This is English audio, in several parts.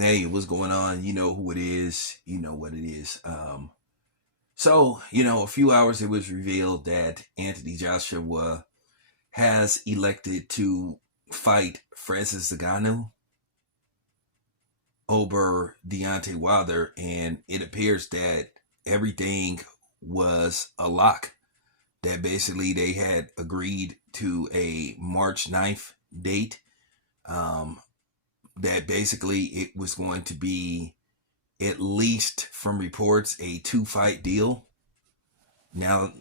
Hey, what's going on? You know who it is. You know what it is. A few hours it was revealed that Anthony Joshua has elected to fight Francis Ngannou over Deontay Wilder, and it appears that everything was a lock. That basically they had agreed to a March 9th date. Um, that basically it was going to be, at least from reports, a two-fight deal. Now,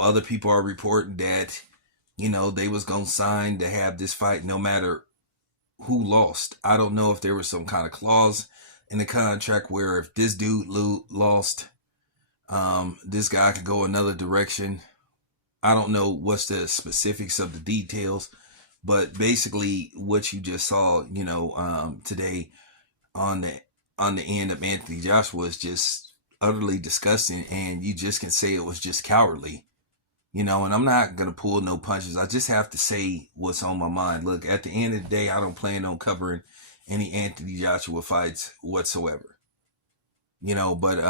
other people are reporting that, they was going to sign to have this fight no matter who lost. I don't know if there was some kind of clause in the contract where if this dude lost, this guy could go another direction. I don't know what's the specifics of the details, but basically what you just saw, today on the end of Anthony Joshua is just utterly disgusting, and you just can say it was just cowardly. And I'm not gonna pull no punches. I just have to say what's on my mind. Look, at the end of the day, I don't plan on covering any Anthony Joshua fights whatsoever. But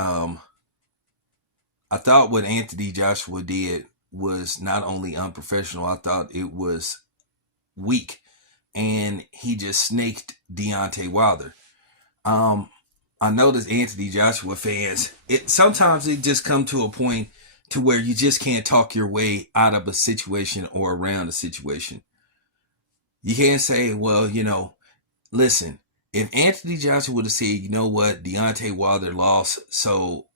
I thought what Anthony Joshua did was not only unprofessional, I thought it was weak, and he just snaked Deontay Wilder. Um, I notice Anthony Joshua fans, it sometimes it just come to a point to where you just can't talk your way out of a situation or around a situation. You can't say, well, listen, if Anthony Joshua would have said, you know what, Deontay Wilder lost, so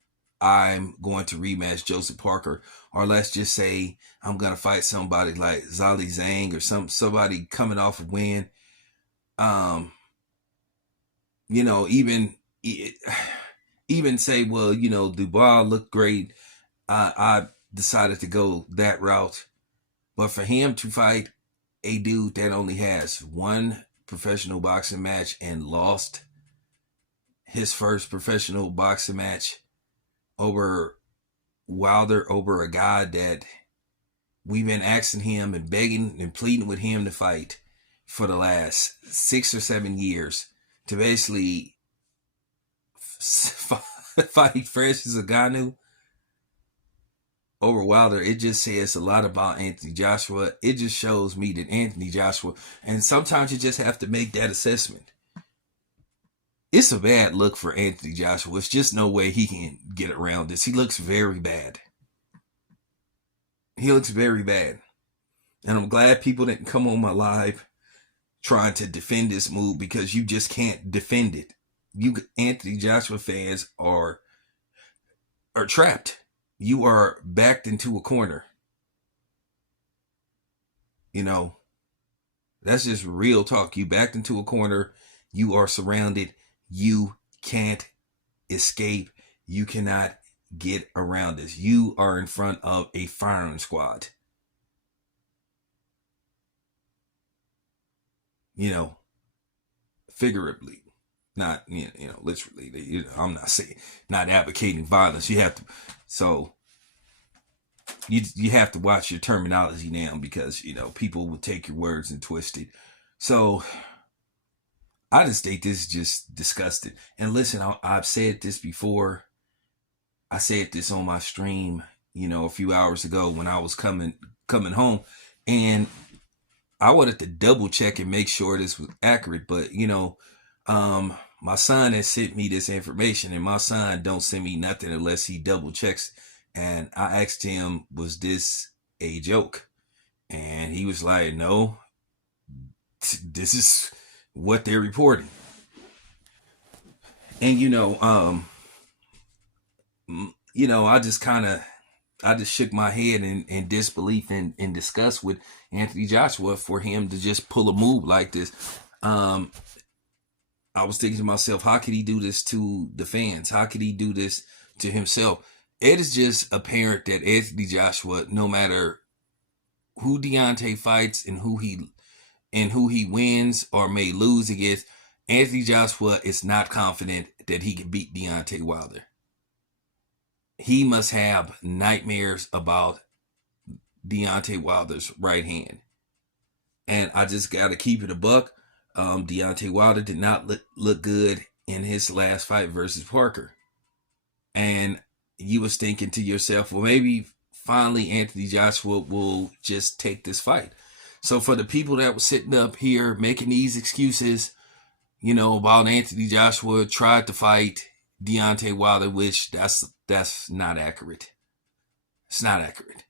I'm going to rematch Joseph Parker, or let's just say I'm gonna fight somebody like Zali Zhang or somebody coming off a win. Um, even even say, well, Dubois looked great. I decided to go that route. But for him to fight a dude that only has one professional boxing match and lost his first professional boxing match over Wilder, over a guy that we've been asking him and begging and pleading with him to fight for the last 6 or 7 years, to basically fight Francis Ngannou over Wilder, it just says a lot about Anthony Joshua. It just shows me that Anthony Joshua, and sometimes you just have to make that assessment. It's a bad look for Anthony Joshua. It's just no way he can get around this. He looks very bad. He looks very bad. And I'm glad people didn't come on my live trying to defend this move, because you just can't defend it. You Anthony Joshua fans are trapped. You are backed into a corner. That's just real talk. You backed into a corner. You are surrounded. You can't escape. You cannot get around this. You are in front of a firing squad. Figuratively, not literally. I'm not saying, not advocating violence. You have to, so you have to watch your terminology now, because people will take your words and twist it. So I just think this is just disgusting. And listen, I've said this before. I said this on my stream, a few hours ago when I was coming home, and I wanted to double check and make sure this was accurate. But my son has sent me this information, and my son don't send me nothing unless he double checks. And I asked him, was this a joke? And he was like, no, this is what they're reporting. And I just shook my head in disbelief and in disgust with Anthony Joshua for him to just pull a move like this. I was thinking to myself, how could he do this to the fans? How could he do this to himself? It is just apparent that Anthony Joshua, no matter who Deontay fights and who he wins or may lose against, Anthony Joshua is not confident that he can beat Deontay Wilder. He must have nightmares about Deontay Wilder's right hand. And I just got to keep it a buck. Deontay Wilder did not look good in his last fight versus Parker. And you was thinking to yourself, well, maybe finally Anthony Joshua will just take this fight. So for the people that were sitting up here making these excuses, about Anthony Joshua tried to fight Deontay Wilder, which that's not accurate. It's not accurate.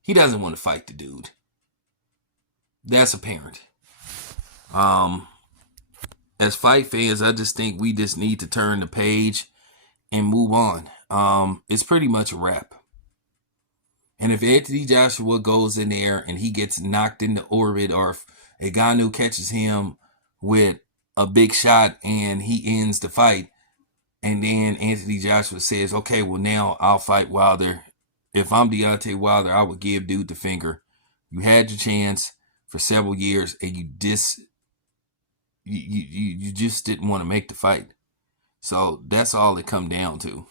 He doesn't want to fight the dude. That's apparent. As fight fans, I just think we just need to turn the page and move on. It's pretty much a wrap. And if Anthony Joshua goes in there and he gets knocked into orbit, or if a Ngannou catches him with a big shot and he ends the fight, and then Anthony Joshua says, okay, well, now I'll fight Wilder. If I'm Deontay Wilder, I would give dude the finger. You had your chance for several years, and you just didn't want to make the fight. So that's all it come down to.